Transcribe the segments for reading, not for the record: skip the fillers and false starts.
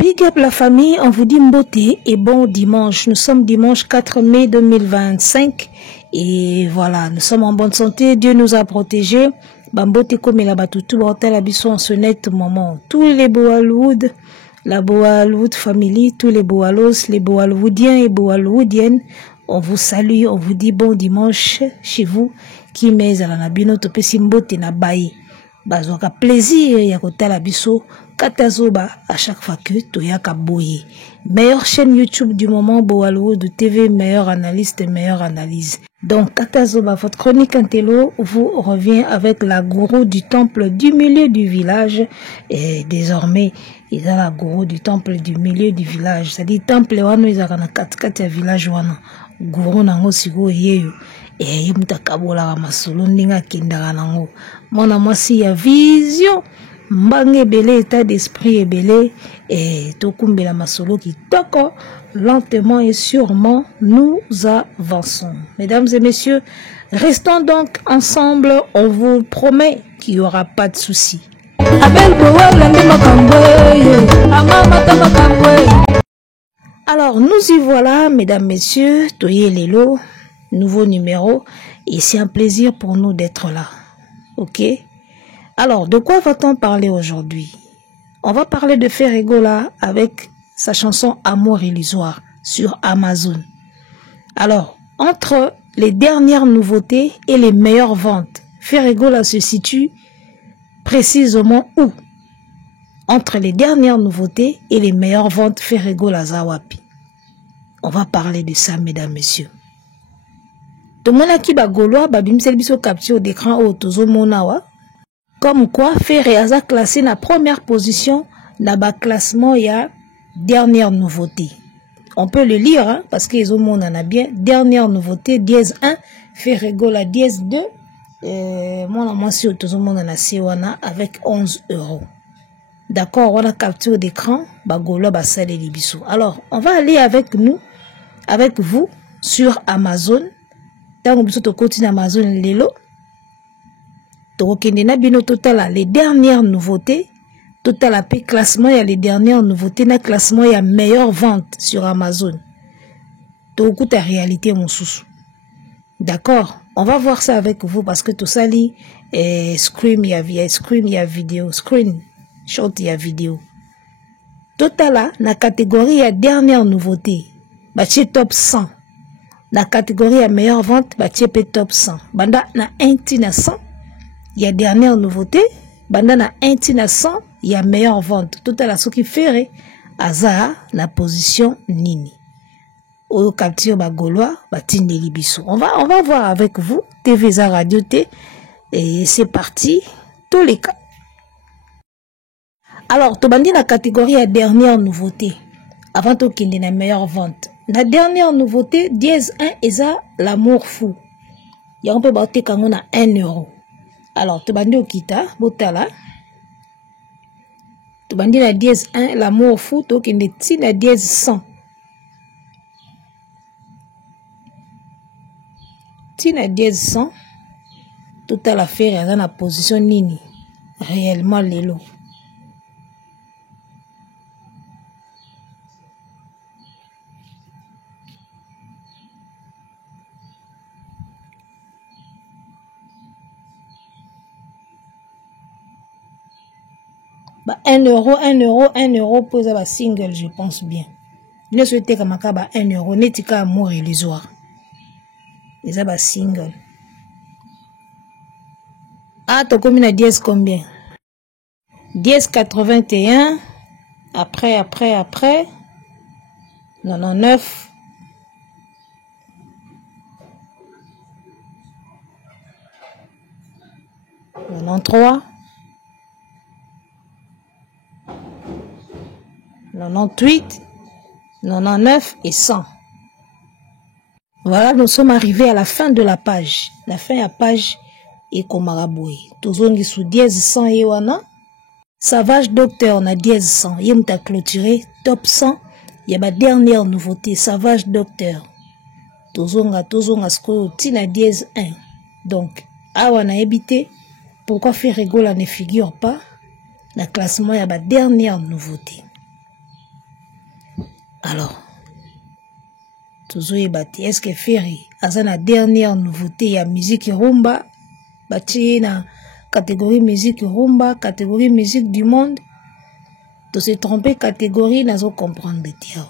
Big up la famille, on vous dit mbote et bon dimanche. Nous sommes dimanche 4 mai 2025 et voilà, nous sommes en bonne santé. Dieu nous a protégés. Bambote comme la batutu borta la bisson en ce net moment. Tous les Boalwood, la Boalwood family, tous les Boalos, les Boalwoodiens et Boalwoodiennes, on vous salue, on vous dit bon dimanche chez vous. Qui met à la nabino tope simbote na baye. Bazoka plaisir ya kotala biso katazoba à chaque fois que toyaka boye. Meilleure chaîne YouTube du moment Boalwood TV, meilleure analyste, meilleure analyse. Donc katazoba, votre chronique intello vous revient avec la gourou du temple du milieu du village et désormais il a la gourou du temple du milieu du village. C'est-à-dire temple wano izakana katikati ya village wana. Gourou nango sigo yeyo. Et mutakabola masolo ndinga kindaka nango mwana mwasi ya vision mbange belé état d'esprit et belé et tokumbela masolo kitoko lentement et sûrement nous avançons. Mesdames et messieurs, restons donc ensemble, on vous promet qu'il n'y aura pas de soucis. Alors nous y voilà, mesdames, messieurs, toye lelo. Nouveau numéro et c'est un plaisir pour nous d'être là. Ok? Alors, de quoi va-t-on parler aujourd'hui? On va parler de Ferregola avec sa chanson Amour illusoire sur Amazon. Alors, entre les dernières nouveautés et les meilleures ventes, Ferregola se situe précisément où? Entre les dernières nouveautés et les meilleures ventes Ferregola Zawapi. On va parler de ça, mesdames, messieurs. Tomona ki ba Gaulois ba bimsel biso capture d'écran au tozo monawa. Comme quoi Ferre aza classé na première position na ba classement ya dernière nouveauté. On peut le lire hein, parce que les hommes en a bien dernière nouveauté dièse 1 Ferregola dièse 2 moi si au tozo mona na sewana avec 11 €. D'accord, on a capture d'écran ba Gaulois ba sale libiso. Alors, on va aller avec vous sur Amazon. Tant que vous continuez Amazon lelo, les dernières nouveautés, total AP classement, il y a les dernières nouveautés, na classement, il y a meilleure vente sur Amazon. Tout ta réalité, mon sous. D'accord, on va voir ça avec vous parce que tout ça, screen, il y a vidéo, screen, short, il y a vidéo. Total là, na catégorie, il y a dernière nouveauté, bah, top 100. La catégorie à meilleure vente, bah, top 100. Banda na 1 na 100, il y a dernière nouveauté. Banda na 1 na 100, il y a meilleure vente. Tout à la ce qui ferait, Aza, la position Nini. Au capture ba Gaulois, ba Tindeli Bissou. On va voir avec vous, TVza Radio T, et c'est parti, tous les cas. Alors, Tobandi la catégorie à dernière nouveauté. Avant tout qu'il y ait la meilleure vente. La dernière nouveauté, dièse 1, eza l'amour fou. Il y a un peu batté quand on a 1 €. Alors, tu bandi au kita, botala. Tu bandi la dièse 1, l'amour fou, donc il est la dièse 100. Si la dièse 100, tout à l'affaire est dans la position nini. Réellement, l'élo. Bah, 1 € pour ça, single, je pense bien. Ne souhaitez qu'à ma cas, 1 €, n'étika amour illusoire. Et ça, single. Ah, t'as commis la dièse combien? Dièse 81. Après. 99. 93. 98, 99 et 100. Voilà, nous sommes arrivés à la fin de la page. La fin de la page est comme Maraboué. Tous sous dièse 100 et wana. Savage Docteur na dièse 100. Yem t'a clôturé top 100. Il y a ma dernière nouveauté. Savage Docteur. Tozonga sko tina dièse 1. Donc, awana habité. Pourquoi Ferregola ne figure pas? Le classement, il y a ma dernière nouveauté. Alors, est-ce que Ferry a la dernière nouveauté, il y a musique rumba, bâti na catégorie musique rumba, catégorie musique du monde. Tu se trompé catégorie, n'a-t-on comprendre de dire.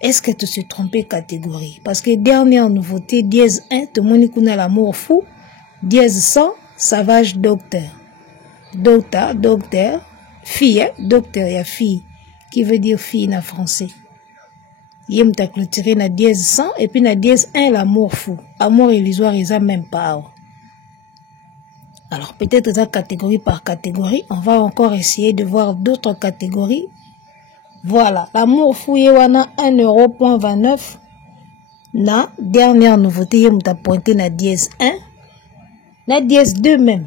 Est-ce que tu se trompé catégorie? Parce que dernière nouveauté, dièse 1, tout le monde connaît l'amour fou, dièse 100, Savage Docteur. Docteur, fille, docteur, il y a fille, qui veut dire fille en français. Yem t'a clôturé na dièse 100 et puis na dièse 1 l'amour fou. Amour illusoire, ils ont même pas. Alors peut-être ça catégorie par catégorie, on va encore essayer de voir d'autres catégories. Voilà, l'amour fou yewana 1,29 €. Na dernière nouveauté, yem t'a pointé na dièse 1, na dièse 2 même.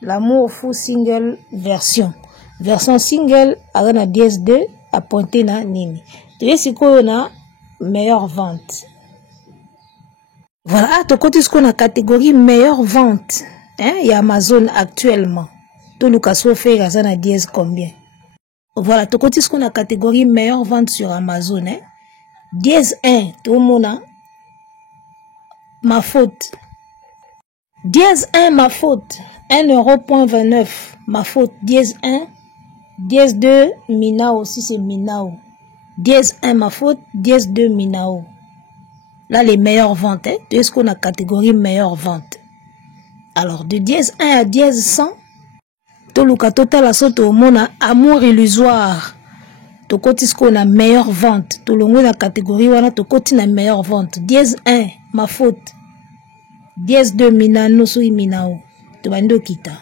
L'amour fou single version. Version single, à la dièse 2, à pointer na nini. Tu sais quoi on a meilleure vente. Voilà, tu côté ce qu'on a catégorie meilleure vente. Hein, il y a Amazon actuellement. Tout le cas soit fait à na dièse combien. Voilà, tu côté ce qu'on a catégorie meilleure vente sur Amazon. Hein. Dièse 1, tout le monde a ma faute. Dièse 1, ma faute. 1,29 €, ma faute. Dièse 1. Dièse 2, Minao, aussi c'est Minao. Dièse 1, ma faute. Dièse 2, Minao. Là, les meilleures ventes. Hein? Est-ce qu'on a catégorie meilleure vente? Alors, de dièse 1 à dièse 100, tout le cas total à sauter au monde, amour illusoire. Tout côté ce qu'on a meilleure vente. Tout le monde a catégorie, on a tout côté la meilleure vente. Dièse 1, ma faute. Dièse 2, Minano, sui Minao. Tout bando kita.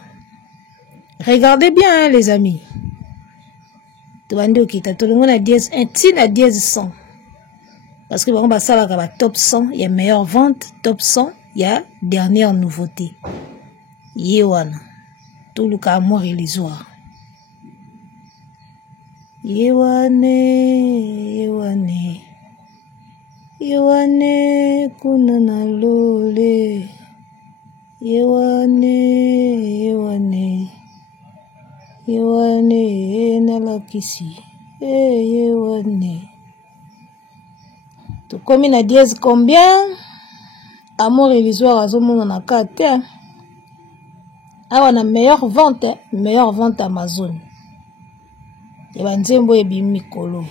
Regardez bien, hein, les amis. Tout le monde a dièse 1, tin à dièse 100. Parce que bon, bah, ça, là, top 100, il y a meilleure vente, top 100, il y a dernière nouveauté. Yewana. Tout le cas, amour illusoire. Yewane, yewane. Yewane, kunana lole. Yewane, yewane. Yewane, nalakisi. Yewane. Tu commis na dièse combien? Amour illusoire à zomo na 4. Ah, on a meilleure vente, hein? Meilleure vente Amazon. Et ben, nzembo e bimikolo.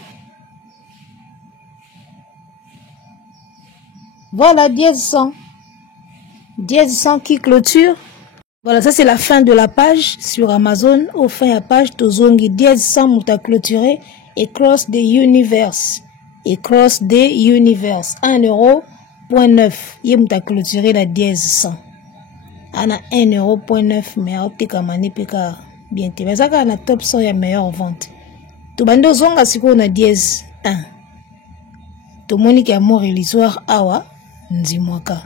Voilà, dièse 100. Dièse 100 qui clôture. Voilà, ça c'est la fin de la page sur Amazon. Au fin de la page, tozongi dièse 100 mouta clôturé et cross the universe. Et cross the universe. 1,9 €. Yé mouta clôturé la dièse 100. Ana 1,9 €, mais optika mani pika bien te. Mais ça quand on a top 100, il y a meilleure vente. Tout bando zonga siko na dièse 1. Tout moni ki amour illusoire awa nzimwaka.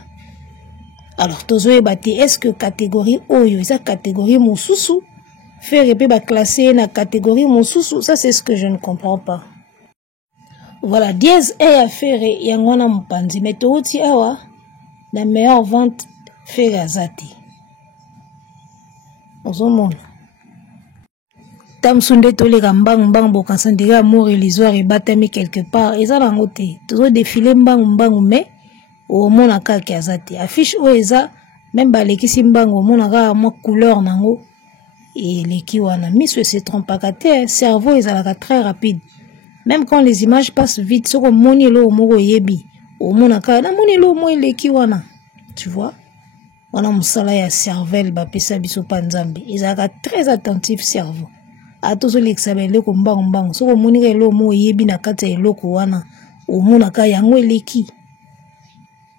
Alors, tozoe bati, est-ce que catégorie oyo, esa catégorie mosusu, faire épée ba classer na catégorie mosusu, ça c'est ce que je ne comprends pas. Voilà, dièse et à faire yangwana mpanzi, mais touti awa, la meilleure vente faire azati. Ozomona. Tamsunde tole mbang bokansandira amour illusoire et batami quelque part, eza langote, tozo défiler mbang mais au mona kaki azati affiche oeza même balekisi mbango mona ka mo couleur nango et leki wana miso se trompe pas te cerveau ezalaka très rapide même quand les images passent vite soko moni lo moko yebi au mona ka na moni lo mo leki wana tu vois wana musala ya cervelle ba pesa biso pa nzambe ezalaka très attentif cerveau atozo l'examiner ko mbango soko moni ka lo mo yebi na kati ya eloko wana au mona ka yango leki.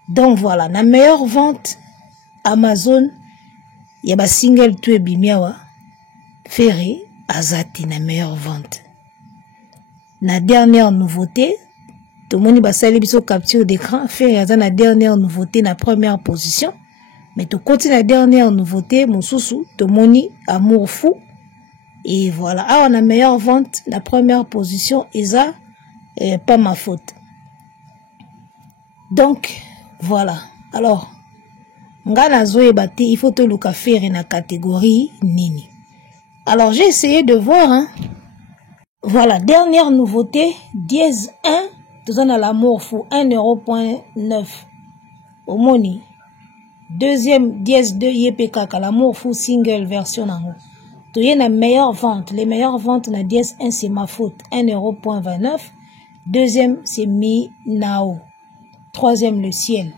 Donc voilà, la meilleure vente Amazon, il y a ba single tout et bimiawa, ferré, azati na meilleure vente. La dernière nouveauté, tout le monde va saluer biso capture d'écran, ferré azan la dernière nouveauté na première position, mais tout côté la dernière nouveauté, mon sousou, tout le monde amour fou, et voilà, ah on a meilleure vente, la première position, Isa, pas ma faute. Donc, voilà. Alors, ngana zoe bate, il faut te le faire na catégorie nini. Alors, j'ai essayé de voir, hein. Voilà, dernière nouveauté, dièse 1, tout à l'amour fou, 1,9 €. Au moni. Deuxième, dièse 2, YPK, l'amour fou single version nango. Tu y a la meilleure vente. Les meilleures ventes, la dièse 1, c'est ma faute, 1,29 €. Deuxième, c'est Mi Nao. Troisième, le ciel.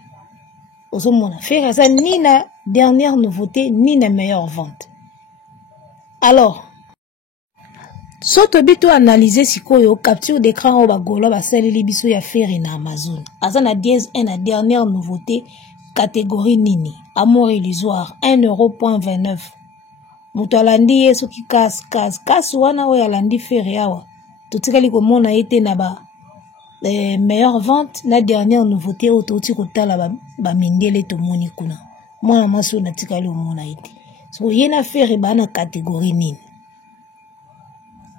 Au monde, faire ça, ni la dernière nouveauté, ni la meilleure vente. Alors, soto bito analyser si koyo capture d'écran au bagolo ba sali biso ya faire na Amazon. Asa na dièse 1 la dernière nouveauté catégorie nini amour illusoire 1,29 €. Muto alandi yeso ki kas wana o alandi faire yawa. Totikali ko mona ete na ba meilleure vente la dernière nouveauté o toti ko tala ba mindele to moni kuna. Mwana maso na tikali o mona ete. So yena faire ba na catégorie nini.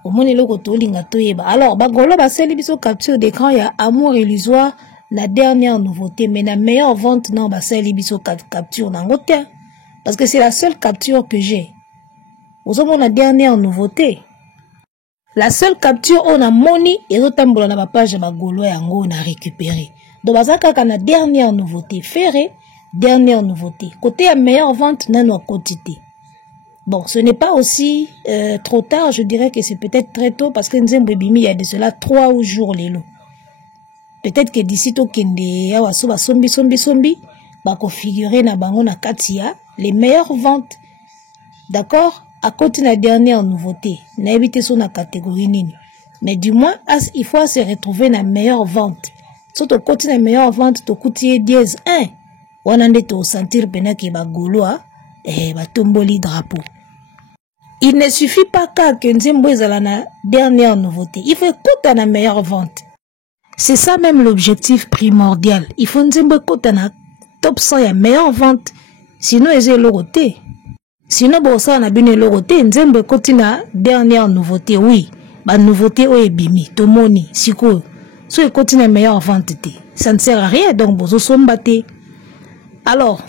Au moins le koto linga toyeba. Alors bagolo ba seli biso capture d'écran ya amour illusoire la dernière nouveauté mais la meilleure vente non ba seli biso capture nango te parce que c'est la seule capture que j'ai. Vous avez la dernière nouveauté. La seule capture on a moni et rotambola na ba page bagolo yango on a récupéré. Donc bazaka kana dernière nouveauté ferré dernière nouveauté. Côté la meilleure vente nano quantité. Bon, ce n'est pas aussi trop tard, je dirais que c'est peut-être très tôt parce que Nzembo Bimi, il y a de cela 3 jours les lots. Peut-être que d'ici to kende yawa soba sombi ba configurer na bango na katia les meilleures ventes. D'accord? À côté de la dernière nouveauté, na évité sur la catégorie nini. Mais du moins, il faut se retrouver na meilleure vente. Surtout côté la meilleure vente, to coûtier dièse 1. Wanande to sentir pena ki ba goloa et ba tomboli drapeau. Il ne suffit pas que Nzembo ezala na dernière nouveauté. Il faut écouter la meilleure vente. C'est ça même l'objectif primordial. Il faut Nzembo écouter na top 100 ya meilleure vente. Sinon ezé loroté. Sinon bon ça na bine loroté Nzembo écouter na dernière nouveauté. Oui, ba nouveauté o ebimi tomoni siko. So écouter na meilleure vente té. Ça ne sert à rien donc bozo sombate. Alors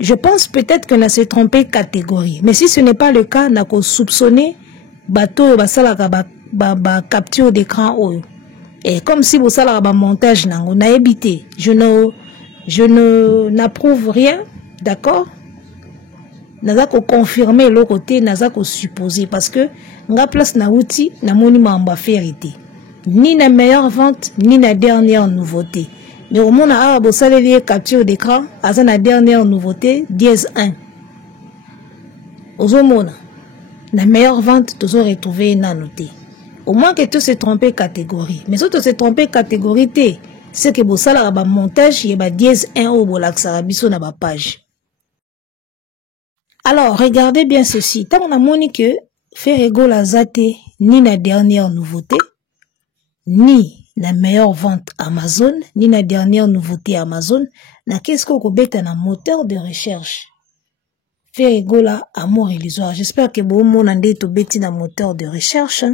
je pense peut-être qu'on a se trompé catégorie. Mais si ce n'est pas le cas, on a soupçonné bateau ba capture d'écran. Et comme si vous savez ba montage, on a évité. Je n'approuve rien, d'accord? Naza ko confirmer l'autre côté, naza ko supposer parce que nga place na outil na monument ba vérité. Ni la meilleure vente, ni la dernière nouveauté. Mais au moins, on a besoin capture d'écran, à la dernière nouveauté, dièse 1. Au moins, la meilleure vente, tu as retrouvé une noté. Au moins que tu se trompé catégorie. Mais si tu se trompé catégorie, c'est que vous savez, le montage, il y a dièse 1 au bolaxarabiso na ba page. Alors, regardez bien ceci. Tant on a moni que faire égale à zate, ni la dernière nouveauté, ni la meilleure vente Amazon, ni la dernière nouveauté Amazon, na qu'est-ce qu'on peut un moteur de recherche. Faire égola amour illusoire. J'espère que bon mon andé to beti na moteur de recherche.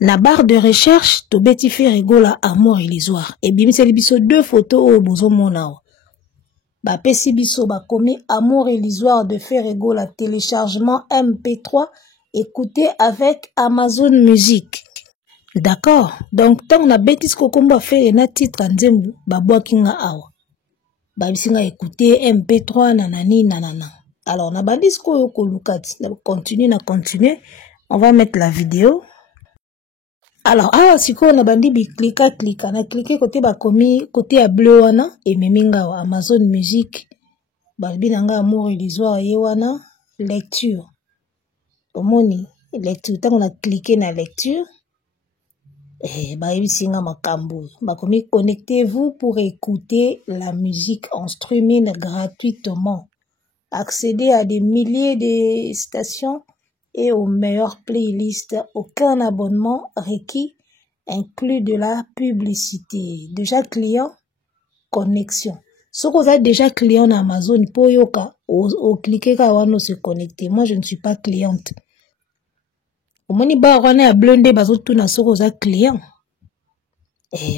La barre de recherche to beti faire égola amour illusoire. Et bien c'est biso 2 photos au bozo monao. Ba pesi biso ba komi amour illusoire de faire égola téléchargement MP3 écouté avec Amazon Music. D'accord. Donc, tant on a bêtise qu'on va faire un titre en Nzembo, babwa kinga awa. Babisinga écouter MP3 nanani nanana. Alors, on a bandis ko lukat. Continue. On va mettre la vidéo. Alors, si on a bandi bi cliquer. On a cliqué côté bakomi, côté à bleu wana, et meminga Amazon Music. Balbinanga amour illusoire yewana, lecture. Omoni, lecture. Tant on a cliqué na lecture. Connectez-vous pour écouter la musique en streaming gratuitement. Accédez à des milliers de stations et aux meilleures playlists. Aucun abonnement requis, inclus de la publicité. Déjà client, connexion. Si vous êtes déjà client Amazon, pour yoka, ou cliquez quand se connecter. Moi, je ne suis pas cliente. Au moins, il y a blindé, bazotu na soko za client.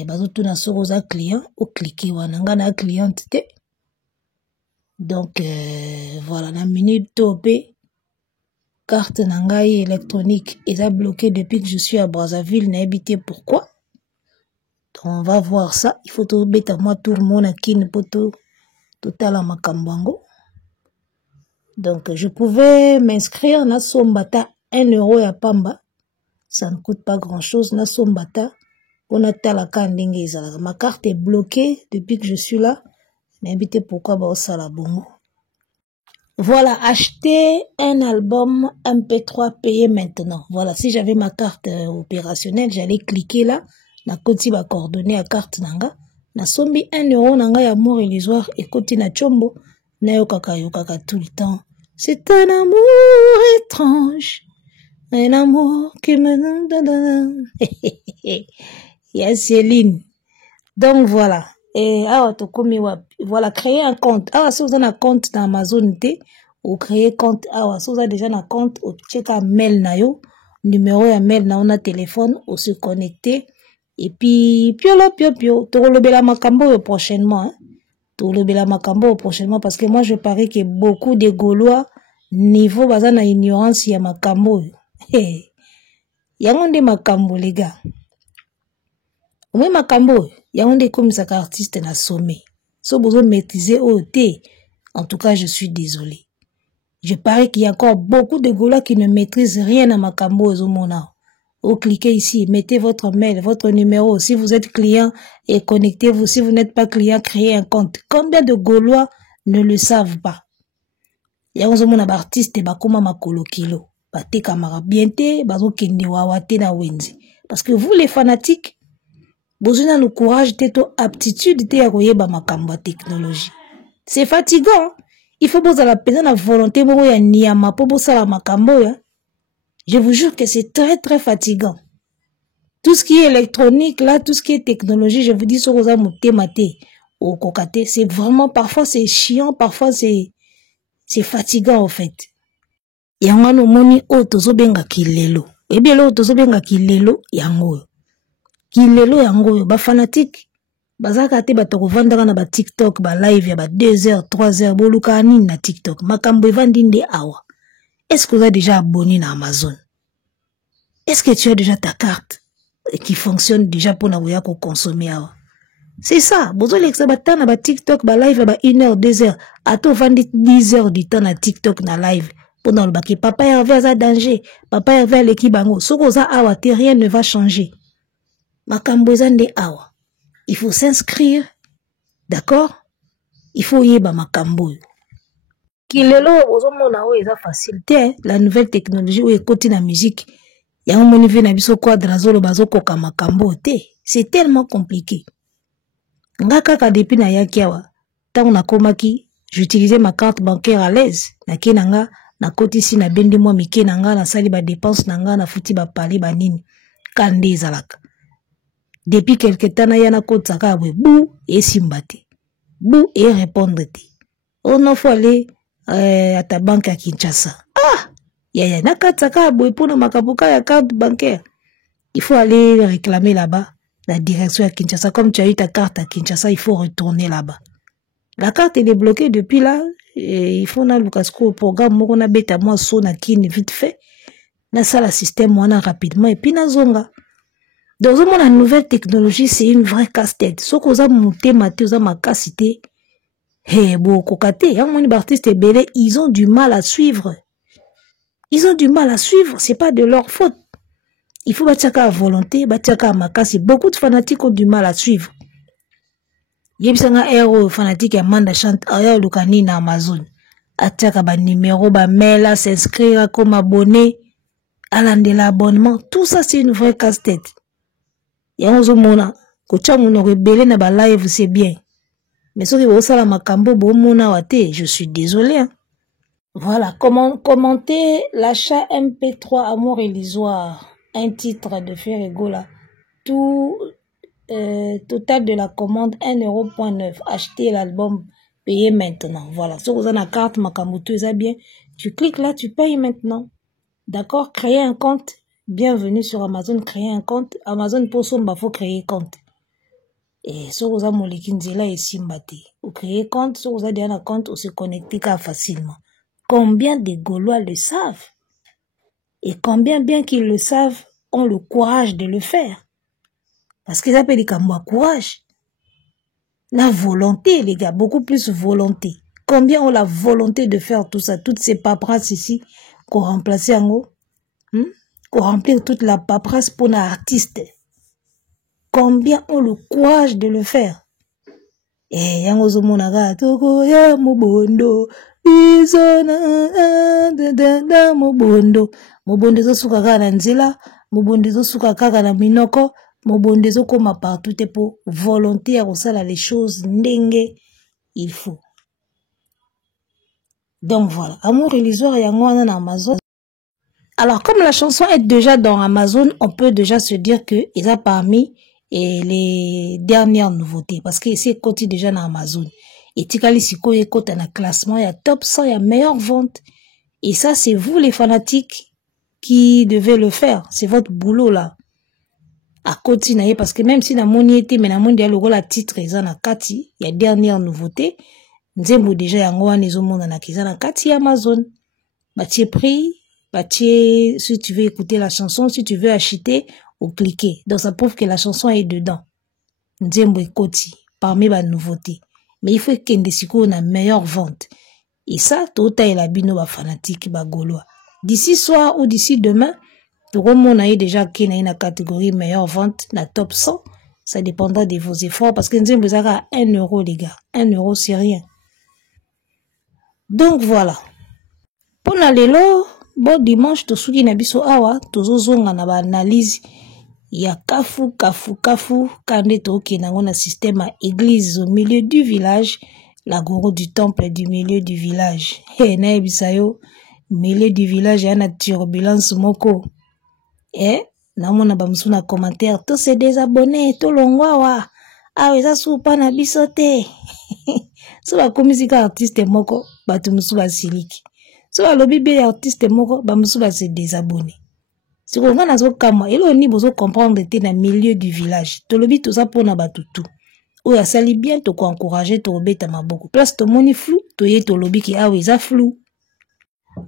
Bazotu na soko za client, ou cliquer wananga na cliente te. Donc, voilà, na minute topé. carte nangai électronique est bloquée depuis que je suis à Brazzaville, n'a habité pourquoi. Donc on va voir ça. Il faut tout mettre à moi tout le monde qui ne peut tout total à Makambango. Donc je pouvais m'inscrire na sombata 1 euro ya pamba. Ça ne coûte pas grand chose na sombata. On a talaka ndenge ezalaka. Ma carte est bloquée depuis que je suis là. N'a habité pourquoi ba osala bongo. Voilà, acheter un album MP3 payé maintenant. Voilà, si j'avais ma carte opérationnelle, j'allais cliquer là, na koti ba coordonnées à carte nanga, na sombi 1 euro nanga ya amour illusoire et koti na chombo, na yokaka tout le temps. C'est un amour étrange, un amour qui me... Yes, Céline. Donc voilà. Et voilà, créer un compte. Ah, si vous avez un compte dans Amazon, ou créer compte. Ah, si vous avez déjà un compte, ou check un mail na yo, numéro ya mail na on a téléphone, ou se connecter. Et puis, pio, tolobela makambo prochainement, hein. Tolobela makambo prochainement, parce que moi, je parie que beaucoup de Gaulois, niveau bazana ignorance, ya makambo. Hey. Yangonde makambo, les gars. Oumé makambo, y'a comme ça artiste na sommet. So besoin maîtriser OT. En tout cas, je suis désolé. Je parie qu'il y a encore beaucoup de Gaulois qui ne maîtrisent rien à makambo zomona. Vous cliquez ici, mettez votre mail, votre numéro. Si vous êtes client et connectez-vous. Si vous n'êtes pas client, créez un compte. Combien de Gaulois ne le savent pas? Y'a un artiste bakoma makolo kilo. Bate kamara biente, bazo kende wawate na wenzi. Parce que vous les fanatiques, vous avez le courage, aptitude, makambo technologie. C'est fatigant. Il faut que la personne la volonté, je vous jure que c'est très, très fatigant. Tout ce qui est électronique, là, tout ce qui est technologie, je vous dis, c'est vraiment, parfois c'est chiant, parfois c'est fatigant, en fait. Yangano moni o tozobenga kilelo. Ebelo tozobenga kilelo yango. Kilelo yango ba fanatique bazaka te batoko vandaka na ba TikTok ba live ya ba 2 heures 3 heures boluka nini na TikTok makambo evandi nde awa. Est-ce que tu as déjà abonné na Amazon? Est-ce que tu as déjà ta carte qui fonctionne déjà pour na voya ko consommer awa? C'est ça, bozo l'exa bata na ba TikTok ba live ba 1 heure 2 heures ato vandi 10 heures du temps na TikTok na live pendant le baki papa Hervé a danger, papa Hervé l'équipe bango soko za awa te rien ne va changer. Makambo ezande awa. Il faut s'inscrire, d'accord? Il faut yeba makambo. Kilelo ozomona o eza facilité, la nouvelle technologie ou écouter la musique. Ya un monive na biso quadrazolo bazokoka makambo te. C'est tellement compliqué. Nga kaka depuis na yaki awa. Tango na komaki, j'utilisais ma carte bancaire à l'aise. Na kenanga na koti si na bende moi mike nanga na sali ba dépense nanga na futi ba pali ba nini. Kande ezalaka. Depuis quelque temps, na yana kotsaka abwe bou et simbate. Bou et répondre te. On a faut aller à ta banque à Kinshasa. Ah! Ya na katsaka abwe pour na makabuka ya carte bancaire. Il faut aller réclamer là-bas la direction à Kinshasa. Comme tu as eu ta carte à Kinshasa, il faut retourner là-bas. La carte est débloquée depuis là. Et il faut na lukasko au programme moko na beta moi so na kin vite fait. Na ça la système wana rapidement et puis na zonga. Dans un monde la nouvelle technologie, c'est une vraie casse-tête. Ce qu'on a monté, Mathieu, ma cassité. Eh, bon, kokate, hein, mon artiste belé, ils ont du mal à suivre. Ils ont du mal à suivre, c'est pas de leur faute. Il faut batchaka à volonté, batchaka à makasi. Beaucoup de fanatiques ont du mal à suivre. Yebisanga héros fanatique à manda chante, aya lukani na Amazon. Atchaka ba numéro, ba mail, s'inscrire comme abonné, alande l'abonnement. Tout ça, c'est une vraie casse-tête. Yango mona kocha mona rebelle na ba live c'est bien mais soki bosala makambo bo mona wate je suis désolé hein. Voilà, comment commenter l'achat MP3 Amour illusoire, un titre de Ferregola, tout total de la commande 1,9 €, acheter l'album, payer maintenant. Voilà, si vous avez la carte makambo tout ça bien, tu cliques là, tu payes maintenant. D'accord, créer un compte. Bienvenue sur Amazon, créer un compte. Amazon pour son faut créer compte. Et si vous avez mon likinzela et simbate, vous créez compte, si vous avez un compte, vous se connectez facilement. Combien de Gaulois le savent? Et combien bien qu'ils le savent, ont le courage de le faire. Parce qu'ils appellent les Kamwa courage. La volonté, les gars, beaucoup plus volonté. Combien ont la volonté de faire tout ça, toutes ces paperasses ici, qu'on remplace en haut, qu'on remplir toute la paperasse pour un artiste. Combien ont le courage de le faire? Eh, yangozo monaga, toko ya mubondo, bizona, da mubondo. Mubondo zo suka kaka na nzela, mubondo zo suka kaka na minoko, mubondo zo koma partout te pour volonté à resala les choses ndenge il faut. Donc voilà, amour illusoire yango na Amazon. Alors comme la chanson est déjà dans Amazon, on peut déjà se dire que il a parmi les dernières nouveautés parce que c'est côté déjà dans Amazon. Et tikali siko et côté dans classement, il y a top 100, il y a meilleure vente. Et ça c'est vous les fanatiques qui devez le faire, c'est votre boulot là. À continuer parce que même si na moni était mais na moni dia logo la titre eza na kati, il y a dernière nouveauté. Nzembo déjà yango wana ezomona na kiza na kati Amazon. Batie prix, batie si tu veux écouter la chanson, si tu veux acheter ou cliquer. Donc ça prouve que la chanson est dedans. Nzembo ekoti parmi les nouveautés. Mais il faut kende siko na meilleure vente. Et ça tota et la bino ba fanatique ba gaulois. D'ici soir ou d'ici demain, tout le monde a déjà qui na une catégorie meilleure vente, la top 100. Ça dépendra de vos efforts parce que Nzembo zaka 1 euro les gars. 1 euro c'est rien. Donc voilà. Pour lelo, bon dimanche, to suki na biso awa, tozo zonga na ba analyse ya kafu, kande toke nango na système à église au milieu du village, la gourou du temple du milieu du village. Hey, na ebisayo, milieu du village, yana turbulence moko. Namona bamsuna commentaire, to se désabonner, to longwawa. Ah, eza soupa na bisote. So ba komisika artiste moko, batu musu basiliki. So ba lobi be artiste moko, ba musu ba se désabonner. Si on va nazo kama, elo ni bozo comprendre te na milieu du village. To lobi to ça pour na batutu. Ou ya sali bien to ko encourager to obeta maboko. Place to moni flou, to ye to lobi ki ah eza flou.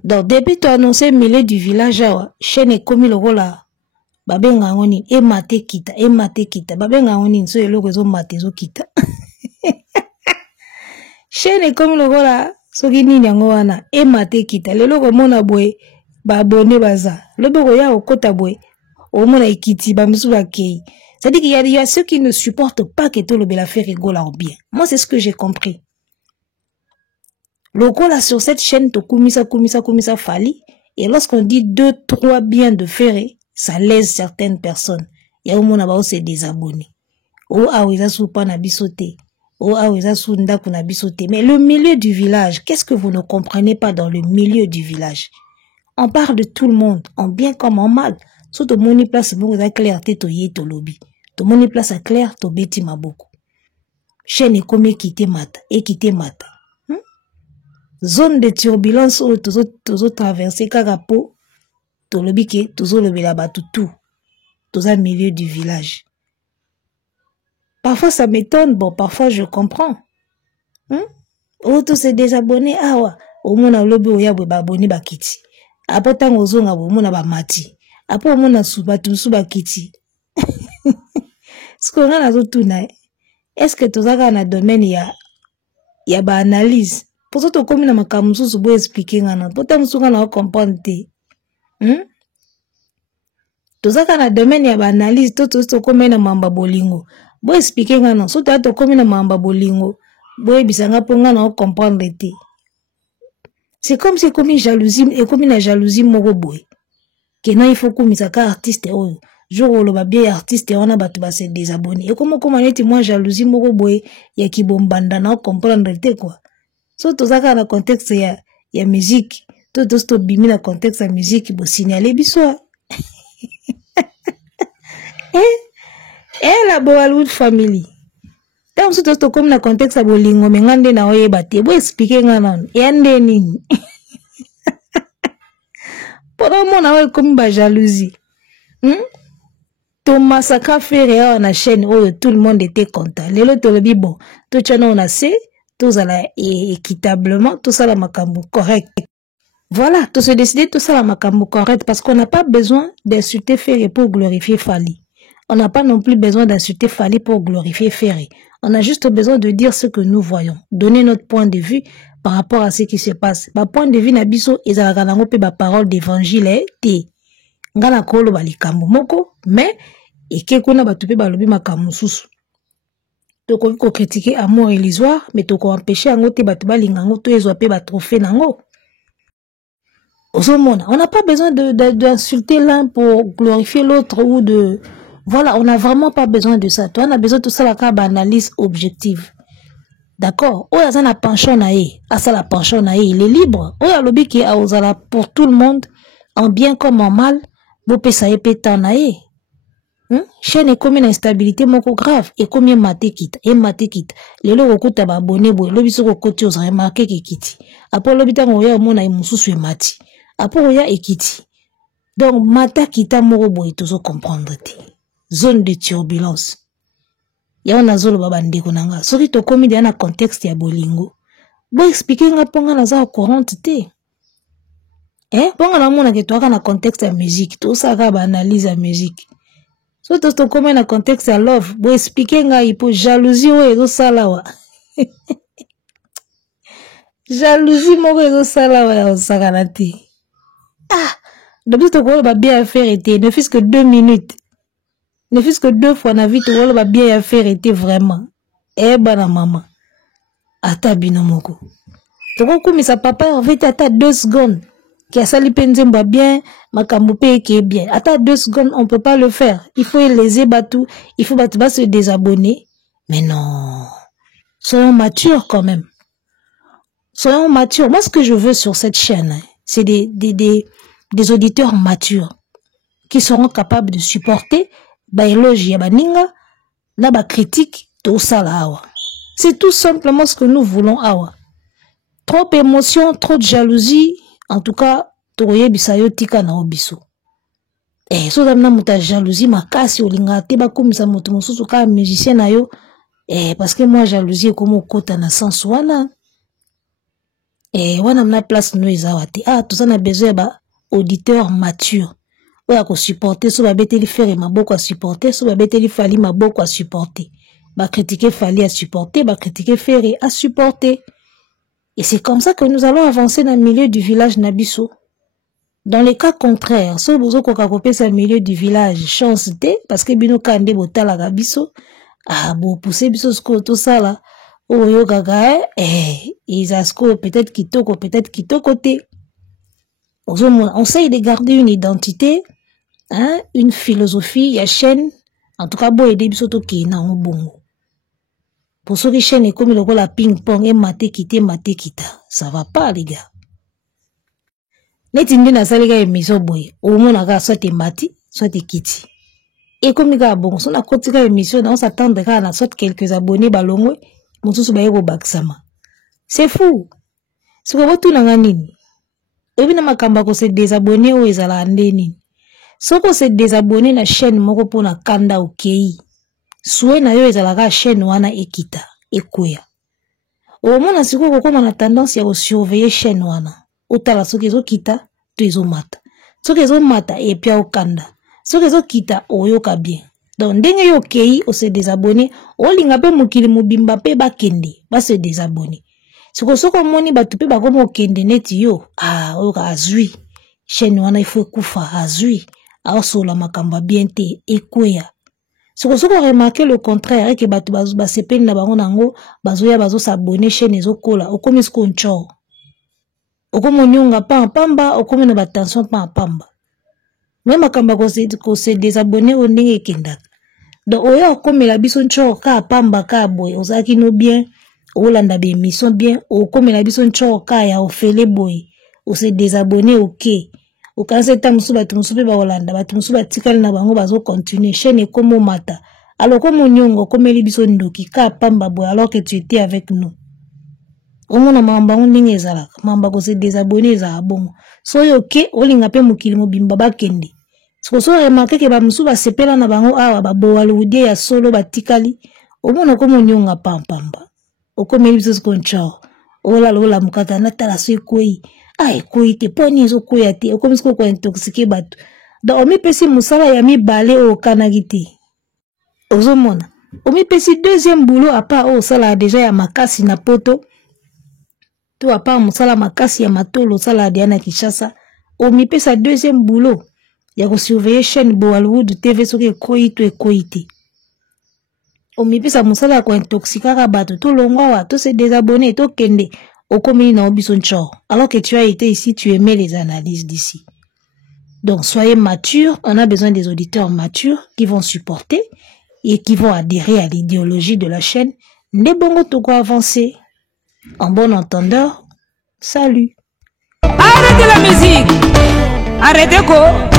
Donc depuis to annoncer milieu du village awa, chaîne komi logo la babenga ngoni emate kita babenga ngoni so eloko zo mate zo kita. Chaîne comme logo la soki nini yango wana emate kita lelo ko mona boye ba abonné baza loboko ya okota boye o mona ikiti ba musu ba kei. C'est-à-dire qu'il y a ceux qui ne supportent pas que tout le bel affaire rigole en bien. Moi c'est ce que j'ai compris. Logo là sur cette chaîne to kumisa fali et lorsqu'on dit 2-3 biens de ferré, ça lèse certaines personnes. Ya omona ba o se désabonner. O aweza soupa na bisote. Oh, ah, mais le milieu du village, qu'est-ce que vous ne comprenez pas dans le milieu du village? On parle de tout le monde, en bien comme en mal. So to moni place beaucoup à clair to ye to lobby. To moni place à clair to beti maboko. Chaîne comme quitter mata. Zone de turbulence où tozo traverser kagapo. To lobby ke tozo lobby là-bas tout. Toza milieu du village. Parfois ça m'étonne, bon, parfois je comprends. Ou tous se désabonner, ah ouais, au moins on lobby oya ba abonné ba kiti. Après tant aux zonga au moins ba mati. Après au moins suba kiti. Ce qu'on a dans tout na, est-ce que tous ça na domaine ya ba analyse. Pour ça to comme na makamusu subo expliquer ngana. Pour tant musuka na comprendre te. Tous ça na domaine ya ba analyse to comme na mamba bolingo. Bo expliquer ngana so to comme na mamba bolingo. Bo ebisanga ponga na comprendre te. C'est comme si comme une jalousie et comme une jalousie moko boy. Que non il faut comme ça ka artiste oyo. Jour où le babie artiste on a batu ba se désabonner. Et comment neti moi jalousie moko boy ya kibombanda na comprendre te quoi. So to zaka na contexte ya musique. To bimi na contexte ya musique bo signaler biso. La Bollywood family. Tant que tu comme na contexte à bolingo, mais ngande na oye bate, bo expliquer ngana, yande nini. Pendant mon awe comme ba jalousie. Ton massacre fait na chaîne où tout le monde était content. Lelo to le bi bon, tout chano on a c'est, tout ça là équitablement, tout ça là makambo correct. Voilà, tout se décider tout ça la makambo correct parce qu'on n'a pas besoin d'insulter Ferré pour glorifier Fali. On n'a pas non plus besoin d'insulter Fali pour glorifier Ferré. On a juste besoin de dire ce que nous voyons, donner notre point de vue par rapport à ce qui se passe. Ma point de vue nabiso ezalaka nango pe ba parole d'évangile te. Ngana kolo balikambo moko mais ekekona batu pe balobi makambo susu. Toko ko critiquer amour illusoire mais toko empêcher yango te batu balinga ngo to ezwa pe ba trophée nango. On n'a pas besoin d'insulter l'un pour glorifier l'autre ou de... Voilà, on n'a vraiment pas besoin de ça. Toi, on a besoin de ça, la analyse objective. D'accord? Oh, ça n'a penchant naïe. Ah, ça la penchant naïe. Il est libre. Oh, il y a le qui est pour tout le monde, en bien comme en mal. Vous pouvez ça péter naïe. Chaîne est comme une instabilité moko grave. Et combien maté quitte? Et maté quitte. Les lots au taba abonné, le biso au côté os remarqué qui quitte. Après le bitan, on y a mon aïe moussou sur mati. Après, il y a Ekiti. Donc, mata kita morobo et tout comprendre. Zone de turbulence. Il y a un zone babande konanga. Sori to komi de na contexte ya bolingo. Bo expliquer nga ponga na za courante te. Ponga na mona ke to na contexte ya musique. Tout ça ka ba analyse ya musique. So to komi na contexte ya love. Bo expliquer nga ipo jalousie o ezo sala wa. Jalousie moko ezo sala wa ya osakana te. Depuis que tu as bien faire été, ne fût-ce que 2 minutes. Ne fût-ce que 2 fois, na vie, tu as bien faire été vraiment. Eh, bana maman. Ata binomoko. Tu as comme sa papa, en fait, ata 2 secondes. Qui a sali penzemba bien, makamboupé qui est bien. Ata 2 secondes, on peut pas le faire. Il faut léser batou, il faut battre se désabonner. Mais non. Soyons matures quand même. Soyons matures. Moi, ce que je veux sur cette chaîne, c'est des auditeurs matures qui seront capables de supporter ba éloge ya baninga na ba critique tout ça là. C'est tout simplement ce que nous voulons awa. Trop d'émotion, trop de jalousie, en tout cas toye bisayo tika na obiso. So damna muta jalousie makasi olinga te ba komisa moto mosusu ka musicien na yo parce que moi jalousie comme okota na sens wana wana mna place no ezawate tout ça na besoin ba auditeur mature. Oya ko supporter so ba beteli faire maboko à supporter, so ba beteli fali maboko à supporter. Ba critiquer fali à supporter, ba critiquer faire à supporter. Et c'est comme ça que nous allons avancer dans le milieu du village Nabiso. Dans les cas contraires, so bozo ko kakopé sa milieu du village chance té parce que bino kande botala gabiso bo pousser biso sko to sala. Oyo gaga isasko peut-être kitoko té. On essaye de garder une identité, une philosophie, il y a chaîne, en tout cas, bon, et des bisoto qui na bon. Pour ceux qui chaîne, comme le la ping-pong, et maté kita, ça va pas, les gars. Net indi na salega émission boy, au moins on a soit te mati, soit te kiti. Et comme les gars, bon, si on a continué l'émission, on s'attend à soit quelques abonnés, balongwe, mon sous baye au baksama. C'est fou. C'est quoi tout l'anganine? Ebi na makamba ko se désabonner ou ezala ndeni. Soko se désabonner na chaîne moko pona kanda okei. Soué na yo ezala ka chaîne wana ekita, ekoya. Au mona siko ko koma na tendance ya surveiller chaîne wana. Otala soki ezo kita, to ezo mata. Soki ezo mata et puis okanda. Soki ezo kita oyoka bien. Donc ndenge yo okei o se désabonner, o linga pe mokili mobimba pe bakende, ba se désabonner. Soko moni batu pe bakomo kende neti yo oka azui chaîne wana ifo kufa azui aosola makamba bien te ekweya soko remarquer le contraire que batu ba sepeli na bango nango bazoya bazo s'abonner chaîne ezokola okomi sko ncho okomo nyonga pa pamba okomi na batension pa pamba même makamba ko se désabonner o ndenge kenda donc oya okomela biso ncho ka pamba ka boy ozaki no bien olanda be émission bien okomela biso nchoka ya ofele boy o se désabonner ok o kanse ta musu batu musu pe ba olanda batu musu batikali na bango bazo continuer chaîne komo mata alors comme nyongo komeli biso ndoki ka pamba boy alors que tu étais avec nous omona mamba ndinga ezala mamba ko se désabonner za bon so yo ok olinga pe mokili mobimba bakende so remarquer que ba musu ba sepela na bango awa ba bowalude ya solo batikali omona komo nyonga pampamba okomeli biso koncho ola mukata na tala so kwei Ah, ekoite, poni zo koyate, comme ce qu'on intoxiqué bateau. Donc, on mi pesi musala ya mi balé au kanagiti. Ozomona. On mi pesi deuxième boulot à part au sala déjà ya makasi na poto. To à part musala makasi ya matolo sala diana Kinshasa. On mi pesa deuxième boulot. Ya ko surveiller chaîne Bollywood TV soki ekoite ekoite. On mi pesa musala ko intoxikaka bateau. To longwa to se désabonner to kende. Alors que tu as été ici, tu aimais les analyses d'ici. Donc, soyez matures. On a besoin des auditeurs matures qui vont supporter et qui vont adhérer à l'idéologie de la chaîne. Ne bongo toko avancer. En bon entendeur, salut. Arrêtez la musique. Arrêtez quoi?